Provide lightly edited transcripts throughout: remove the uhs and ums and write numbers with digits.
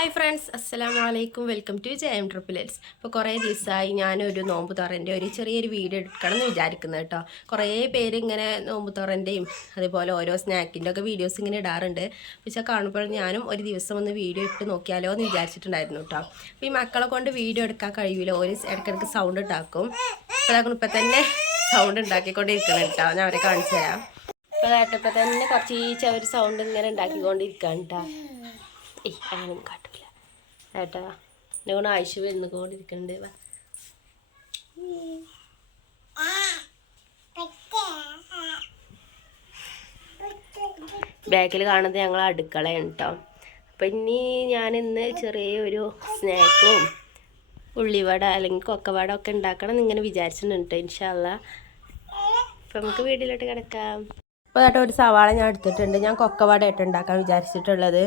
Hi friends, അസ്സലാമലൈക്കും. Welcome to ജയം triples. ഇപ്പോൾ കുറേ ദിവസമായി ഞാനൊരു നോമ്പ് തുറൻ്റെ ഒരു ചെറിയൊരു വീഡിയോ എടുക്കണം എന്ന് വിചാരിക്കുന്നത് കേട്ടോ. കുറേ പേര് ഇങ്ങനെ നോമ്പ് തുറൻ്റെയും അതുപോലെ ഓരോ സ്നാക്കിൻ്റെ ഒക്കെ വീഡിയോസ് ഇങ്ങനെ ഇടാറുണ്ട്. പക്ഷേ കാണുമ്പോൾ ഞാനും ഒരു ദിവസം ഒന്ന് വീഡിയോ ഇട്ട് നോക്കിയാലോ എന്ന് വിചാരിച്ചിട്ടുണ്ടായിരുന്നു കേട്ടോ. അപ്പോൾ ഈ മക്കളെ കൊണ്ട് വീഡിയോ എടുക്കാൻ കഴിയില്ല, ഒരു ഇടയ്ക്കിടയ്ക്ക് സൗണ്ട് ഉണ്ടാക്കും. അപ്പോൾ ഇപ്പം തന്നെ സൗണ്ട് ഉണ്ടാക്കിക്കൊണ്ടിരിക്കണം കേട്ടോ. ഞാൻ അവരെ കാണിച്ചു തരാം. അപ്പോൾ ഇപ്പം തന്നെ കുറച്ച് ഒരു സൗണ്ട് ഇങ്ങനെ ഉണ്ടാക്കിക്കൊണ്ടിരിക്കുകയാണ് കേട്ടോ. അങ്ങനൊന്നും കാട്ടില്ല ഏട്ടാ. എന്നെ കൊണ്ട് ആവശ്യം വരുന്നുകൊണ്ടിരിക്കുന്നുണ്ട്. ബാക്കിൽ കാണുന്നത് ഞങ്ങൾ അടുക്കളയാണ് കേട്ടോ. അപ്പം ഇനി ഞാനിന്ന് ചെറിയൊരു സ്നാക്കും ഉള്ളിവട അല്ലെങ്കിൽ കൊക്കവട ഒക്കെ ഉണ്ടാക്കണം എന്നിങ്ങനെ വിചാരിച്ചിട്ടുണ്ട് ഇൻഷാ അല്ലാ. അപ്പം നമുക്ക് വീട്ടിലോട്ട് കിടക്കാം. അപ്പോൾ കേട്ടോ, ഒരു സവാള ഞാൻ എടുത്തിട്ടുണ്ട്. ഞാൻ കൊക്കവട ആയിട്ട് ഉണ്ടാക്കാൻ വിചാരിച്ചിട്ടുള്ളത്.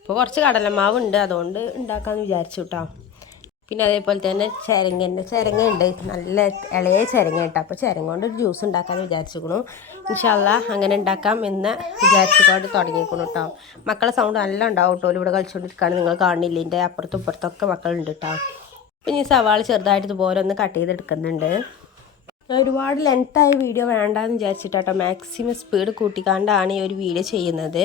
അപ്പോൾ കുറച്ച് കടലമാവുണ്ട്, അതുകൊണ്ട് ഉണ്ടാക്കാമെന്ന് വിചാരിച്ചു കേട്ടോ. പിന്നെ അതേപോലെ തന്നെ ചിരങ്ങ ഉണ്ട്, നല്ല ഇളയ ചിരങ്ങ കേട്ടോ. അപ്പോൾ ചിരങ്ങ കൊണ്ട് ഒരു ജ്യൂസ് ഉണ്ടാക്കാമെന്ന് വിചാരിച്ചിരിക്കണു. ഇൻഷാ അല്ലാ അങ്ങനെ ഉണ്ടാക്കാം എന്ന് വിചാരിച്ചുകൊണ്ട് തുടങ്ങിയിരിക്കണം കേട്ടോ. മക്കളെ സൗണ്ട് നല്ല ഉണ്ടാവും കേട്ടോ. ഇവിടെ കളിച്ചുകൊണ്ടിരിക്കുകയാണ്, നിങ്ങൾ കാണില്ല. ഇതിൻ്റെ അപ്പുറത്തും ഇപ്പുറത്തൊക്കെ മക്കളുണ്ട് കേട്ടോ. പിന്നെ ഈ സവാള ചെറുതായിട്ട് ഇതുപോലെ ഒന്ന് കട്ട് ചെയ്തെടുക്കുന്നുണ്ട്. ഒരുപാട് ലെങ്ത്തായ വീഡിയോ വേണ്ടാന്ന് വിചാരിച്ചിട്ടാട്ടോ മാക്സിമം സ്പീഡ് കൂട്ടിക്കാണ്ടാണ് ഈ ഒരു വീഡിയോ ചെയ്യുന്നത്.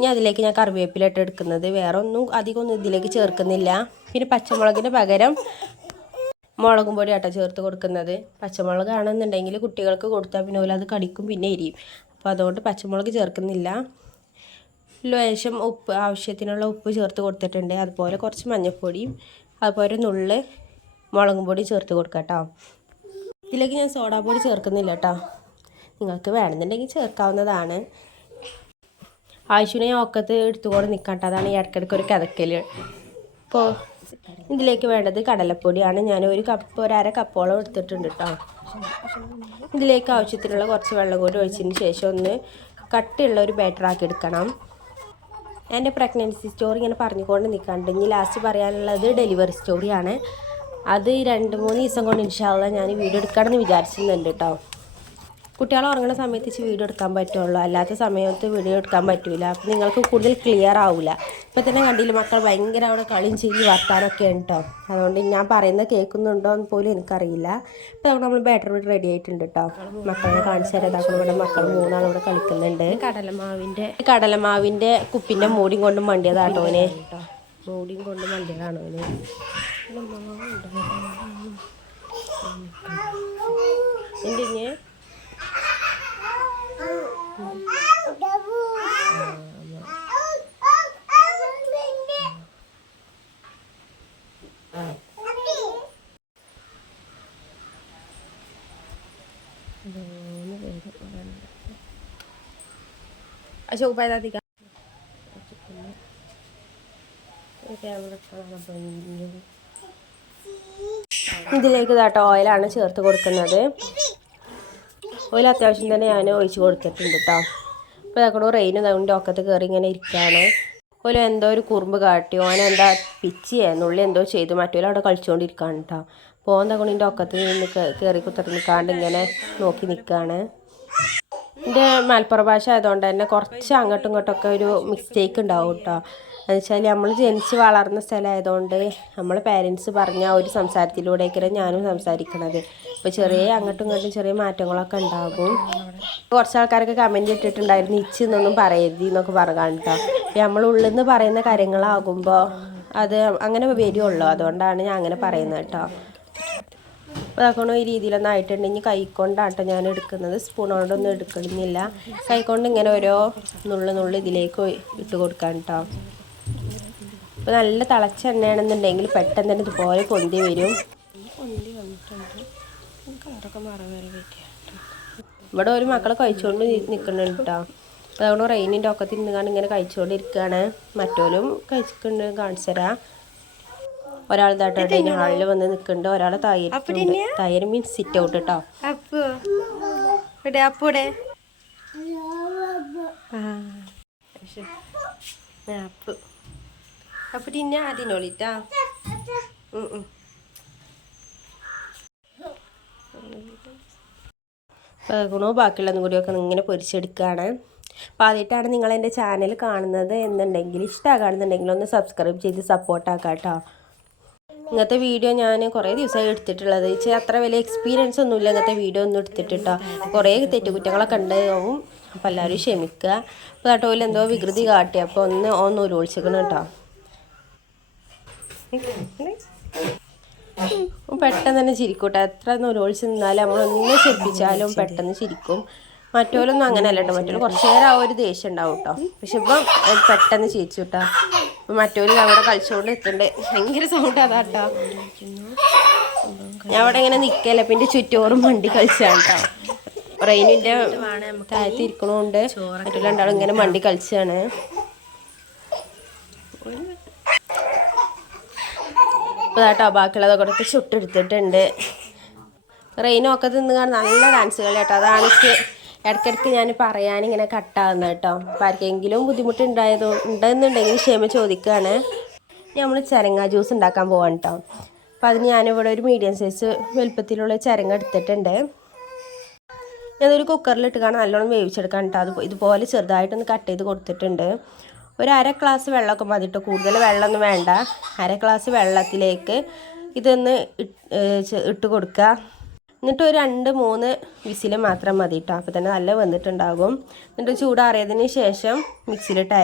ഇനി അതിലേക്ക് ഞാൻ കറിവേപ്പില ഇട്ട് എടുക്കുന്നത്. വേറെ ഒന്നും അധികമൊന്നും ഇതിലേക്ക് ചേർക്കുന്നില്ല. പിന്നെ പച്ചമുളകിന് പകരം മുളകും പൊടി ആട്ടോ ചേർത്ത് കൊടുക്കുന്നത്. പച്ചമുളക് ആണെന്നുണ്ടെങ്കിൽ കുട്ടികൾക്ക് കൊടുത്താൽ പിന്നെ ഓല അത് കടിക്കും, പിന്നെ എരിയും. അപ്പോൾ അതുകൊണ്ട് പച്ചമുളക് ചേർക്കുന്നില്ല. ലേശം ഉപ്പ്, ആവശ്യത്തിനുള്ള ഉപ്പ് ചേർത്ത് കൊടുത്തിട്ടുണ്ട്. അതുപോലെ കുറച്ച് മഞ്ഞൾപ്പൊടിയും അതുപോലെ നുള്ള് മുളകും പൊടി ചേർത്ത് കൊടുക്കാം കേട്ടോ. ഇതിലേക്ക് ഞാൻ സോഡാപ്പൊടി ചേർക്കുന്നില്ല കേട്ടോ. നിങ്ങൾക്ക് വേണമെന്നുണ്ടെങ്കിൽ ചേർക്കാവുന്നതാണ്. ആവശ്യത്തിന് ഒക്കത്ത് എടുത്തുകൊണ്ട് നിൽക്കട്ടെ, അതാണ് ഈ ഇടയ്ക്കിടയ്ക്ക് ഒരു കിതക്കൽ. ഇപ്പോൾ ഇതിലേക്ക് വേണ്ടത് കടലപ്പൊടിയാണ്. ഞാൻ ഒരു അര കപ്പോളം എടുത്തിട്ടുണ്ട് കേട്ടോ. ഇതിലേക്ക് ആവശ്യത്തിനുള്ള കുറച്ച് വെള്ളം കൂടി ഒഴിച്ചതിന് ശേഷം ഒന്ന് കട്ടിയുള്ള ഒരു ബാറ്ററാക്കി എടുക്കണം. എൻ്റെ പ്രഗ്നൻസി സ്റ്റോറി ഇങ്ങനെ പറഞ്ഞുകൊണ്ട് നിൽക്കാണ്ട് ഇനി ലാസ്റ്റ് പറയാനുള്ളത് ഡെലിവറി സ്റ്റോറിയാണ്. അത് 2-3 ദിവസം കൊണ്ട് ഇൻഷാ അല്ലാ ഞാൻ വീഡിയോ എടുക്കണമെന്ന് വിചാരിച്ചിരുന്നുണ്ട് കേട്ടോ. കുട്ടികൾ ഉറങ്ങുന്ന സമയത്ത് വീഡിയോ എടുക്കാൻ പറ്റുള്ളൂ, അല്ലാത്ത സമയത്ത് വീഡിയോ എടുക്കാൻ പറ്റില്ല. അപ്പം നിങ്ങൾക്ക് കൂടുതൽ ക്ലിയർ ആവില്ല. ഇപ്പം തന്നെ കണ്ടില്ല, മക്കൾ ഭയങ്കര അവിടെ കളിയും ചെയ്ത് വർത്താനൊക്കെയാണ് കേട്ടോ. അതുകൊണ്ട് ഞാൻ പറയുന്നത് കേൾക്കുന്നുണ്ടോ എന്ന് പോലും എനിക്കറിയില്ല. ഇപ്പം നമ്മൾ ബാറ്ററി റെഡി ആയിട്ടുണ്ട് കേട്ടോ. മക്കളെ കാണിച്ചു തരാം. ഇതാക്കണം, ഇവിടെ മക്കൾ 3 ഇവിടെ കളിക്കുന്നുണ്ട്. കടലമാവിൻ്റെ കുപ്പിൻ്റെ മൂടിയും കൊണ്ട് മണ്ടിയതാട്ടോ അവന്. മൂടിയും കൊണ്ട് മണ്ടിയതാണോ അവന്. എന്തിന് അശോക് ഇതിലേക്ക് കേട്ടോ ഓയിലാണ് ചേർത്ത് കൊടുക്കുന്നത്. ഓയിൽ അത്യാവശ്യം തന്നെ ഞാൻ ഒഴിച്ച് കൊടുത്തിട്ടുണ്ട് കേട്ടോ. അപ്പോൾ ഇതൊക്കെ റെയിനും അതുകൊണ്ട് ഒക്കത്ത് കയറി ഇങ്ങനെ ഇരിക്കുകയാണ്. ഓല എന്തോ ഒരു കുറുമ്പ് കാട്ടി, ഓനെന്താ പിച്ചിയെന്നുള്ളി എന്തോ ചെയ്തു, മറ്റോലും അവിടെ കളിച്ചുകൊണ്ടിരിക്കുകയാണ് കേട്ടോ. പോകുന്ന കൊണ്ടിൻ്റെ ഒക്കത്ത് നിന്ന് കയറി കുത്തിർന്നിക്കാണ്ട് ഇങ്ങനെ നോക്കി നിൽക്കുകയാണ്. എൻ്റെ മലപ്പുറം ഭാഷ ആയതുകൊണ്ട് തന്നെ കുറച്ച് അങ്ങോട്ടും ഇങ്ങോട്ടൊക്കെ ഒരു മിസ്റ്റേക്ക് ഉണ്ടാവും കേട്ടോ. എന്നുവെച്ചാൽ നമ്മൾ ജനിച്ച് വളർന്ന സ്ഥലമായതുകൊണ്ട് നമ്മൾ പേരൻസ് പറഞ്ഞ ഒരു സംസാരത്തിലൂടെയൊക്കെയാണ് ഞാനും സംസാരിക്കണത്. അപ്പോൾ അങ്ങോട്ടും ഇങ്ങോട്ടും ചെറിയ മാറ്റങ്ങളൊക്കെ ഉണ്ടാകും. കുറച്ച് ആൾക്കാരൊക്കെ കമൻറ്റ് ഇട്ടിട്ടുണ്ടായിരുന്നു ഇച്ച് എന്നൊന്നും പറയരുത് എന്നൊക്കെ പറയാൻ കേട്ടോ. നമ്മൾ ഉള്ളിൽ നിന്ന് പറയുന്ന കാര്യങ്ങളാകുമ്പോൾ അത് അങ്ങനെ വരുള്ളൂ. അതുകൊണ്ടാണ് ഞാൻ അങ്ങനെ പറയുന്നത് കേട്ടോ. അപ്പോൾ അതൊക്കെ ഈ രീതിയിലൊന്നും ആയിട്ടുണ്ടെങ്കിൽ കൈക്കൊണ്ടാട്ടോ ഞാൻ എടുക്കുന്നത്. സ്പൂൺ കൊണ്ടൊന്നും എടുക്കുന്നില്ല. കൈക്കൊണ്ട് ഇങ്ങനെ ഓരോ നുള്ളു ഇതിലേക്ക് ഇട്ട് കൊടുക്കാൻ കേട്ടോ. അപ്പോൾ നല്ല തിളച്ച എണ്ണയാണെന്നുണ്ടെങ്കിൽ പെട്ടെന്ന് തന്നെ ഇതുപോലെ പൊന്തി വരും. ഇവിടെ ഒരു മക്കളെ കഴിച്ചുകൊണ്ട് നിൽക്കുന്നുണ്ട് കേട്ടോ. അപ്പോൾ അതുകൊണ്ട് റെയിനിൻ്റെ ഒക്കെ തിന്നുകാണ്ട് ഇങ്ങനെ കഴിച്ചുകൊണ്ടിരിക്കുകയാണ്. മറ്റോലും കഴിച്ചിട്ടുണ്ട്, കാണിച്ചു തരാം. ഒരാൾ ഇതാട്ടോ ഡൈനിങ് ഹാളിൽ വന്ന് നിൽക്കുന്നുണ്ട്, ഒരാൾ തയ്യൽ മീൻസ് സിറ്റ് ഔട്ട് കേട്ടോ. അപ്പൊ പിന്നെ അതിനോളിട്ടാ ബാക്കിയുള്ളതും കൂടിയൊക്കെ ഇങ്ങനെ പൊരിച്ചെടുക്കുകയാണ്. അപ്പോൾ ആദ്യമായിട്ടാണ് നിങ്ങൾ എൻ്റെ ചാനൽ കാണുന്നത് എന്നുണ്ടെങ്കിൽ ഇഷ്ടമാകുകയാണെന്നുണ്ടെങ്കിൽ ഒന്ന് സബ്സ്ക്രൈബ് ചെയ്ത് സപ്പോർട്ടാക്കാം കേട്ടോ. ഇങ്ങനത്തെ വീഡിയോ ഞാൻ കുറേ ദിവസമായി എടുത്തിട്ടുള്ളത്. അത്ര വലിയ എക്സ്പീരിയൻസ് ഒന്നുമില്ല ഇങ്ങനത്തെ വീഡിയോ ഒന്നും എടുത്തിട്ടോ. കുറേ തെറ്റുകുറ്റങ്ങളൊക്കെ ഉണ്ടാവും. അപ്പോൾ എല്ലാവരും ക്ഷമിക്കുക. അപ്പോൾ കേട്ടോ എന്തോ വികൃതി കാട്ടി, അപ്പോൾ ഒന്ന് ഉരുളിച്ചിക്കണം കേട്ടോ. പെട്ടെന്ന് തന്നെ ചിരിക്കും കേട്ടോ. എത്ര ഉരുളിച്ച് നിന്നാലും നമ്മളൊന്ന് ചിരിപ്പിച്ചാലും പെട്ടെന്ന് ചിരിക്കും. മറ്റോലൊന്നും അങ്ങനെയല്ല കേട്ടോ. മറ്റോല് കുറച്ച് നേരം ആ ഒരു ദേഷ്യം ഉണ്ടാവും കേട്ടോ. പക്ഷെ ഇപ്പം പെട്ടെന്ന് ചിരിച്ചു കേട്ടോ. മറ്റോല് അവിടെ കളിച്ചുകൊണ്ട് എത്തണ്ടേ, ഭയങ്കര സൗണ്ട് അതാ കേട്ടോ. ഞാൻ അവിടെ ഇങ്ങനെ നിൽക്കല്ലേ, പിന്നെ ചുറ്റോറും മണ്ടി കളിച്ചാണ് കേട്ടോ. റെയിനിൻ്റെ താഴത്ത് ഇരിക്കണോണ്ട് മറ്റുള്ള രണ്ടാളും ഇങ്ങനെ മണ്ടി കളിച്ചാണ്. ഇപ്പോൾ കേട്ടോ ബാക്കിയുള്ളതൊക്കെ കൂടെ ചുട്ടെടുത്തിട്ടുണ്ട്. റെയിനൊക്കെ തിന്ന് കാണാൻ നല്ല ഡാൻസ് കളി കേട്ടോ. അതാണ് ഇടയ്ക്കിടയ്ക്ക് ഞാൻ പറയാനിങ്ങനെ കട്ടാകുന്നത് കേട്ടോ. അപ്പോൾ ആർക്കെങ്കിലും ഉണ്ടെന്നുണ്ടെങ്കിൽ ക്ഷമ ചോദിക്കുകയാണ്. നമ്മൾ ചരങ്ങ ജ്യൂസ് ഉണ്ടാക്കാൻ പോവാണ് കേട്ടോ. അപ്പോൾ അതിന് ഞാനിവിടെ ഒരു മീഡിയം സൈസ് വലുപ്പത്തിലുള്ള ചരങ്ങ എടുത്തിട്ടുണ്ട്. ഞാനൊരു കുക്കറിലിട്ട് കാണാൻ നല്ലോണം വേവിച്ചെടുക്കാൻ കേട്ടോ. ഇതുപോലെ ചെറുതായിട്ടൊന്ന് കട്ട് ചെയ്ത് കൊടുത്തിട്ടുണ്ട്. ഒരു അര ഗ്ലാസ് വെള്ളമൊക്കെ മതിട്ടോ, കൂടുതൽ വെള്ളമൊന്നും വേണ്ട. അര ഗ്ലാസ് വെള്ളത്തിലേക്ക് ഇതൊന്ന് ഇട്ട് കൊടുക്കുക. എന്നിട്ട് ഒരു 2-3 വിസിൽ മാത്രം മതി കേട്ടോ. അപ്പോൾ തന്നെ നല്ല വെന്തിട്ടുണ്ടാകും. എന്നിട്ട് ചൂടാറിയതിന് ശേഷം മിക്സിയിലിട്ട്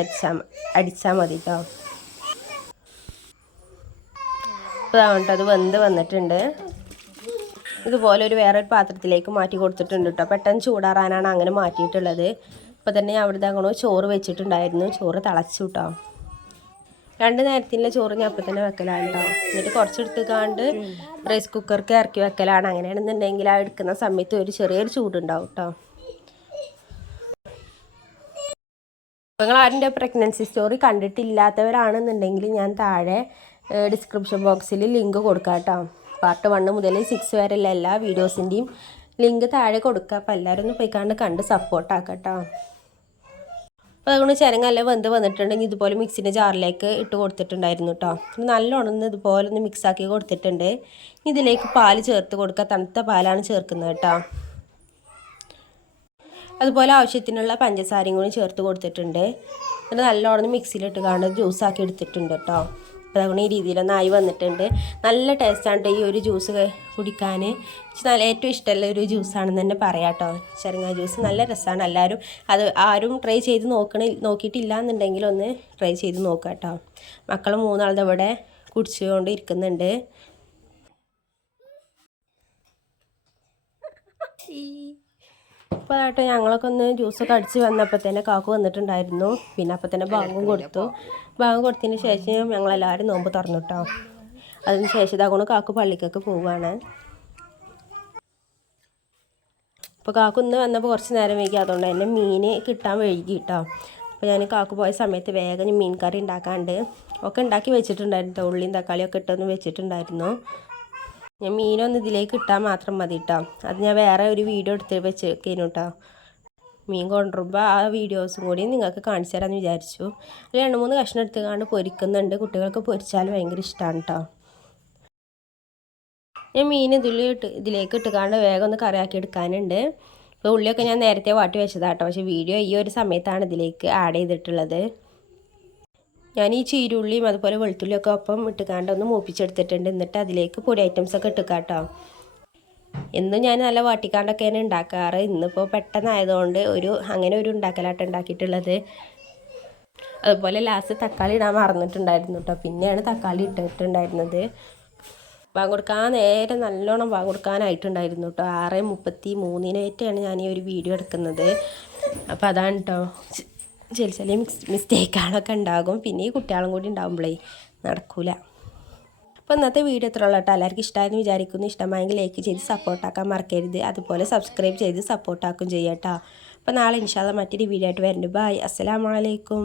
അടിച്ചാൽ മതി കേട്ടോ. അപ്പോൾ കേട്ടോ അത് വന്നിട്ടുണ്ട്. ഇതുപോലെ വേറൊരു പാത്രത്തിലേക്ക് മാറ്റി കൊടുത്തിട്ടുണ്ട് കേട്ടോ. പെട്ടെന്ന് ചൂടാറാനാണ് അങ്ങനെ മാറ്റിയിട്ടുള്ളത്. അപ്പോൾ തന്നെ ഞാൻ അവിടെ അങ്ങോട്ട് ചോറ് വെച്ചിട്ടുണ്ടായിരുന്നു. ചോറ് തിളച്ചു കേട്ടോ. 2 നേരത്തിനുള്ള ചോറ് ഞാൻ അപ്പം തന്നെ വെക്കലാണ് കേട്ടോ. എന്നിട്ട് കുറച്ചെടുത്തുകാണ്ട് റൈസ് കുക്കർക്ക് ഇറക്കി വെക്കലാണ്. അങ്ങനെയാണെന്നുണ്ടെങ്കിൽ ആ എടുക്കുന്ന സമയത്ത് ഒരു ചെറിയൊരു ചൂടുണ്ടാവും കേട്ടോ. നിങ്ങൾ ആരുടെ പ്രഗ്നൻസി സ്റ്റോറി കണ്ടിട്ടില്ലാത്തവരാണെന്നുണ്ടെങ്കിൽ ഞാൻ താഴെ ഡിസ്ക്രിപ്ഷൻ ബോക്സിൽ ലിങ്ക് കൊടുക്കാം കേട്ടോ. പാർട്ട് 1 മുതൽ 6 വരെയുള്ള എല്ലാ വീഡിയോസിൻ്റെയും ലിങ്ക് താഴെ കൊടുക്കുക. അപ്പോൾ എല്ലാവരും ഒന്ന് പോയിക്കാണ്ട് കണ്ട് സപ്പോർട്ടാക്കാം കേട്ടോ. അപ്പോൾ അതുകൊണ്ട് ചരങ്ങല്ല വന്നിട്ടുണ്ടെങ്കിൽ ഇതുപോലെ മിക്സിൻ്റെ ജാറിലേക്ക് ഇട്ട് കൊടുത്തിട്ടുണ്ടായിരുന്നു കേട്ടോ. നല്ലോണം ഇതുപോലെ ഒന്ന് മിക്സാക്കി കൊടുത്തിട്ടുണ്ട്. ഇതിലേക്ക് പാൽ ചേർത്ത് കൊടുക്കുക. തണുത്ത പാലാണ് ചേർക്കുന്നത് കേട്ടോ. അതുപോലെ ആവശ്യത്തിനുള്ള പഞ്ചസാരയും കൂടി ചേർത്ത് കൊടുത്തിട്ടുണ്ട്. എന്നിട്ട് നല്ലോണം മിക്സിയിലിട്ട് കാണുന്നത് ജ്യൂസാക്കി എടുത്തിട്ടുണ്ട് കേട്ടോ. അപ്പോൾ അതുകൊണ്ട് ഈ രീതിയിലൊന്നായി വന്നിട്ടുണ്ട്. നല്ല ടേസ്റ്റാണ് ഈ ഒരു ജ്യൂസ് കുടിക്കാൻ. ഏറ്റവും ഇഷ്ടമുള്ള ഒരു ജ്യൂസാണെന്ന് തന്നെ പറയാം കേട്ടോ. ചരങ്ങ ജ്യൂസ് നല്ല രസമാണ്. എല്ലാവരും ആരും ട്രൈ ചെയ്ത് നോക്കിയിട്ടില്ല എന്നുണ്ടെങ്കിൽ ഒന്ന് ട്രൈ ചെയ്ത് നോക്കുക കേട്ടോ. മക്കൾ 3 ഇവിടെ കുടിച്ചുകൊണ്ട് ഇരിക്കുന്നുണ്ട്. അപ്പോൾ കേട്ടോ ഞങ്ങളൊക്കെ ഒന്ന് ജ്യൂസൊക്കെ അടിച്ച് വന്നപ്പോൾ തന്നെ കാക്കു വന്നിട്ടുണ്ടായിരുന്നു. പിന്നെ അപ്പോൾ തന്നെ ബാങ്കും കൊടുത്തതിന് ശേഷം ഞങ്ങളെല്ലാവരും നോമ്പ് തുറന്നു കേട്ടോ. അതിന് ശേഷം ഇതാകൊണ്ട് കാക്കു പള്ളിക്കൊക്കെ പോവുകയാണ്. അപ്പോൾ കാക്കു ഇന്ന് വന്നപ്പോൾ കുറച്ച് നേരം വൈകി, അതുകൊണ്ട് തന്നെ മീൻ കിട്ടാൻ വൈകി കേട്ടോ. അപ്പോൾ ഞാൻ കാക്കു പോയ സമയത്ത് വേഗം മീൻ കറി ഉണ്ടാക്കാണ്ട് ഒക്കെ ഉണ്ടാക്കി വെച്ചിട്ടുണ്ടായിരുന്നു. ഉള്ളിയും തക്കാളിയൊക്കെ ഇട്ടൊന്ന് വെച്ചിട്ടുണ്ടായിരുന്നു. ഞാൻ മീനൊന്ന് ഇതിലേക്ക് ഇട്ടാൽ മാത്രം മതി കേട്ടോ. അത് ഞാൻ വേറെ ഒരു വീഡിയോ എടുത്ത് വെച്ചേക്കേനു കേട്ടോ. മീൻ കൊണ്ടുവരുമ്പോൾ ആ വീഡിയോസും കൂടി നിങ്ങൾക്ക് കാണിച്ചു തരാമെന്ന് വിചാരിച്ചു. അതിൽ 2-3 കഷ്ണം എടുത്തുകൊണ്ട് പൊരിക്കുന്നുണ്ട്. കുട്ടികൾക്ക് പൊരിച്ചാൽ ഭയങ്കര ഇഷ്ടമാണ് കേട്ടോ. ഞാൻ മീൻ ഇതിലേക്ക് ഇട്ടുകാണ്ട് വേഗം ഒന്ന് കറിയാക്കി എടുക്കാനുണ്ട്. അപ്പോൾ ഉള്ളിയൊക്കെ ഞാൻ നേരത്തെ വാട്ടി വെച്ചതാട്ടോ. പക്ഷേ വീഡിയോ ഈ ഒരു സമയത്താണ് ഇതിലേക്ക് ആഡ് ചെയ്തിട്ടുള്ളത്. ഞാൻ ഈ ചീരുള്ളിയും അതുപോലെ വെളുത്തുള്ളിയൊക്കെ ഒപ്പം ഇട്ടുകാണ്ട് ഒന്ന് മൂപ്പിച്ചെടുത്തിട്ടുണ്ട്. എന്നിട്ട് അതിലേക്ക് പൊടി ഐറ്റംസൊക്കെ ഇട്ടുക്കാട്ടോ. എന്നും ഞാൻ നല്ല വാട്ടിക്കാണ്ടൊക്കെയാണ് ഉണ്ടാക്കാറ്. ഇന്നിപ്പോൾ പെട്ടെന്നായതുകൊണ്ട് അങ്ങനെ ഒരു ഉണ്ടാക്കലാട്ട് ഉണ്ടാക്കിയിട്ടുള്ളത്. അതുപോലെ ലാസ്റ്റ് തക്കാളി ഇടാൻ മറന്നിട്ടുണ്ടായിരുന്നു കേട്ടോ. പിന്നെയാണ് തക്കാളി ഇട്ടിട്ടുണ്ടായിരുന്നത്. ബാങ്ക് കൊടുക്കാൻ നേരെ നല്ലോണം ബാങ്ക് കൊടുക്കാനായിട്ടുണ്ടായിരുന്നു കേട്ടോ. 6:33 ഞാൻ ഈ ഒരു വീഡിയോ എടുക്കുന്നത്. അപ്പോൾ അതാണ് കേട്ടോ. ചെറിയ മിസ്റ്റേക്കുകളൊക്കെ ഉണ്ടാകും. പിന്നെ ഈ കുട്ടികളും കൂടി ഉണ്ടാകുമ്പോഴേ നടക്കൂല. അപ്പോൾ ഇന്നത്തെ വീഡിയോ ഇത്രയുള്ള കേട്ടോ. എല്ലാവർക്കും ഇഷ്ടമായെന്ന് വിചാരിക്കുന്നു. ഇഷ്ടമായെങ്കിൽ ലൈക്ക് ചെയ്ത് സപ്പോർട്ടാക്കാൻ മറക്കരുത്. അതുപോലെ സബ്സ്ക്രൈബ് ചെയ്ത് സപ്പോർട്ടാക്കും ചെയ്യാം കേട്ടോ. അപ്പോൾ നാളെ ഇൻഷാ അല്ലാഹ് മറ്റൊരു വീഡിയോ ആയിട്ട് വരുന്നുണ്ട്. ബൈ. അസ്സലാമു അലൈക്കും.